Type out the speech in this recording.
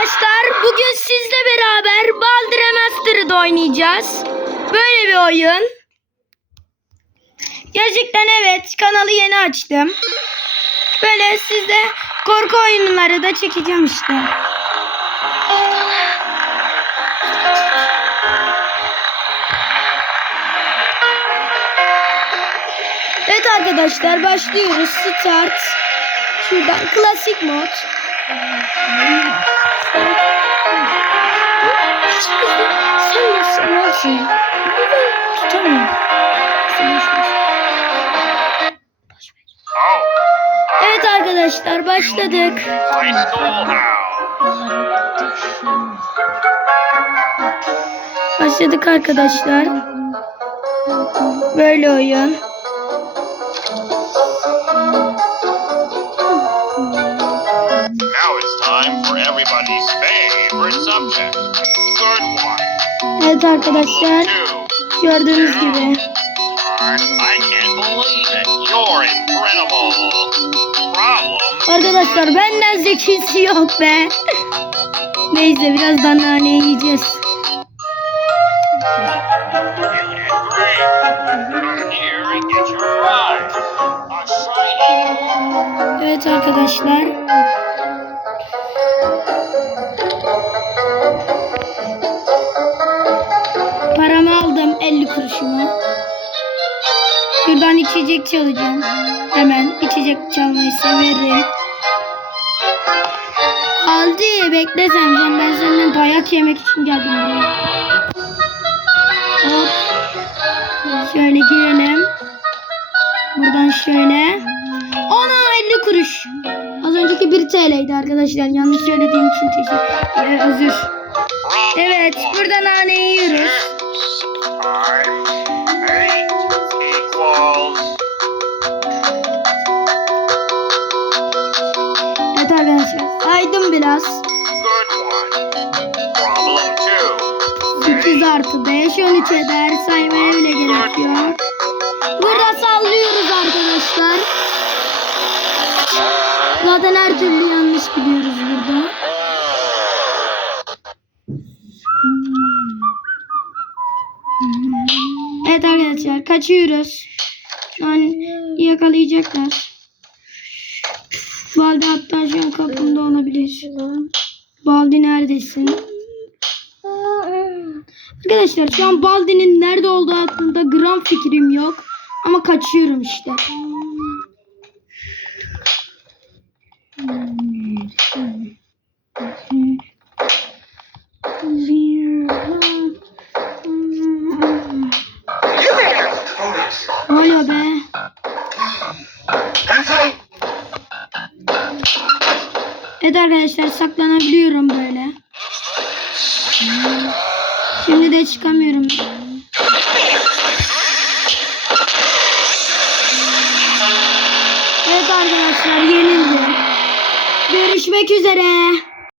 arkadaşlar bugün sizle beraber Baldur Mastered'ı oynayacağız. Böyle bir oyun. Gerçekten evet kanalı yeni açtım. Böyle sizde korku oyunları da çekeceğim işte. Evet arkadaşlar başlıyoruz. Start. Şuradan klasik mod. Evet arkadaşlar başladık. Başladık arkadaşlar. Böyle oyun. Now it's time for everybody's favorite subject. Good one. Evet arkadaşlar gördüğünüz gibi. Arkadaşlar benden zekisi yok be. Neyse birazdan nane yiyeceğiz. You did 50 kuruşumu. Şuradan içecek çalacağım. Hemen içecek çalmayı severim. Aldi bekle sen ben senden dayak yemek için geldim buraya. Hop. Şöyle girelim. Buradan şöyle. Ana 50 kuruş. Az önceki 1 TL'ydi arkadaşlar. Yanlış söylediğim için teşekkür ee, özür. Evet buradan naneyi yiyoruz. Evet arkadaşlar saydım biraz. good one. Problem two. 8 artı 5 13 eder. Saymaya bile gerek yok. Burada sallıyoruz arkadaşlar. Zaten her türlü yanlış biliyoruz burada. Evet arkadaşlar kaçıyoruz. Şu an yakalayacaklar. Baldi hatta şu an kapımda olabilir. Baldi neredesin? Arkadaşlar şu an Baldi'nin nerede olduğu hakkında gram fikrim yok. Ama kaçıyorum işte. Evet arkadaşlar saklanabiliyorum böyle. Şimdi de çıkamıyorum. Evet arkadaşlar yenildi. Görüşmek üzere.